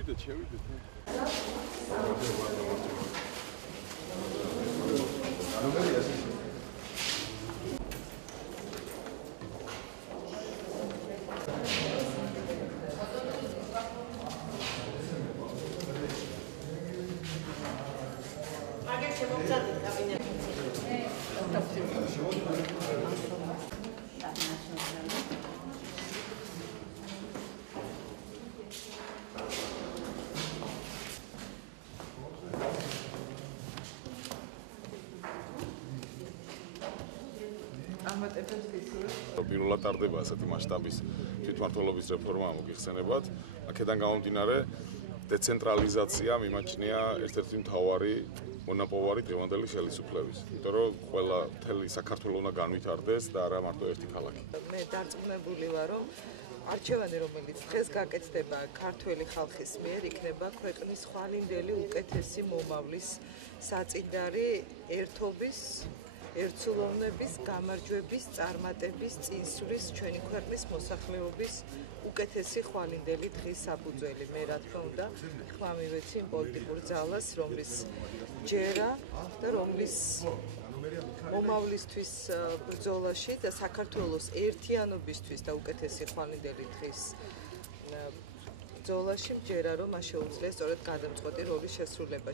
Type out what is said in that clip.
შევიდეთ. პირველად ტარდება ასეთი მასშტაბის თვითმმართველობის რეფორმა მოგიხსენებათ. აქედან გამომდინარე დეცენტრალიზაცია მიმაჩნია ერთ-ერთი მთავარი მონაპოვარი დღევანდელი ხელისუფლების. იმიტომ რომ ყველა მთელი საქართველო უნდა განვითარდეს და არა მარტო ერთი ქალაქი. მე დარწმუნებული ვარ, რომ არჩევანი, რომელიც დღეს გაკეთდება ქართველი ხალხის მიერ, იქნება ქვეყნის ხვალინდელი უკეთესი მომავლის საწინდარი ერთობის ერთსულოვნების, გამარჯვების, წარმატების, წინსვლის, ჩვენი ქვეყნის მოსახლეობის უკეთესი ხვალინდელი დღის საფუძველი. მე რა თქმა უნდა, ხმა მივეცი იმ პოლიტიკურ ძალას, რომლის ჯერა და რომლის მომავლისთვის ბრძოლაში და საქართველოს ერთიანობისთვის და უკეთესი ხვალინდელი დღის ბრძოლაში მჯერა, რომ მას შეუძლია სწორედ გადამწყვეტი როლის შესრულება.